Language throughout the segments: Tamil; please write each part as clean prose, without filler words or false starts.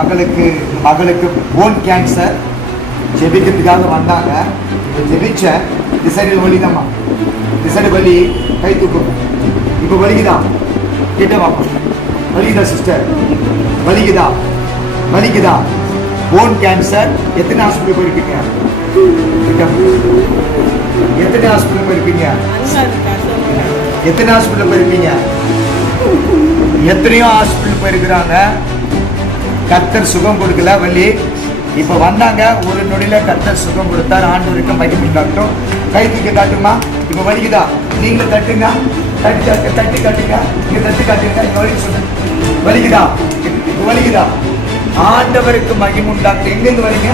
மகளுக்கு போன் கேன்சர் ஜெபிக்கிறதுக்காக வந்தாங்க. ஜெபிச்ச திசைடு வலிதாம்மா, திசைடு வலி, கை தூக்கும். இப்போ வலிக்குதா? கிட்ட வாப்பா. வலிக்குதா சிஸ்டர்? வலிக்குதா? வலிக்குதா? Bone cancer. எத்தனை ஹாஸ்பிட்டல் போயிருக்கீங்க? எத்தனை ஹாஸ்பிட்டல் போயிருப்பீங்க? எத்தனை ஹாஸ்பிட்டல் போயிருப்பீங்க? எத்தனையோ ஹாஸ்பிட்டல் போயிருக்கிறாங்க. கர்த்தர் சுகம் கொடுக்கல, வலி. இப்போ வந்தாங்க, ஒரு நொடியில கர்த்தர் சுகம் கொடுத்தார். ஆண்டவருக்கு மகிமை உண்டாகட்டும். கை தூக்கி காட்டுமா? இப்போ வலிக்குதா? நீங்களும் தட்டுங்க, தட்டி காட்டுங்க, நீங்க தட்டி காட்டுங்க. வலி சொல்லுங்க. வலிக்குதா? இப்போ வலிக்குதா? ஆண்டவருக்கு மகிமை உண்டாகட்டும். எங்கிருந்து வரீங்க?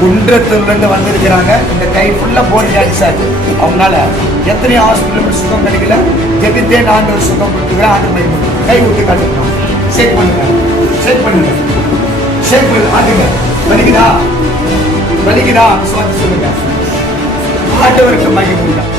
குன்றத்திலிருந்து வந்திருக்கிறாங்க. இந்த கை ஃபுல்லா போன் கேன்சர். அவங்களால எத்தனையோ ஹாஸ்பிட்டல் சுகம் கிடைக்கல. ஜெபித்தே ஆண்டவர் சுகம் கொடுத்துக்கிறேன். ஆண்டு மகிமை. கை விட்டு காட்டுங்க, ஷேக் பண்ணுங்க, ஷேக் பண்ணுங்க, ஷேக் பண்ணுங்க. ஆண்டுங்க. வலிக்குதா? வலிக்குதா? சொல்லுங்க. ஆண்டவருக்கு மகிமை உண்டாகட்டும்.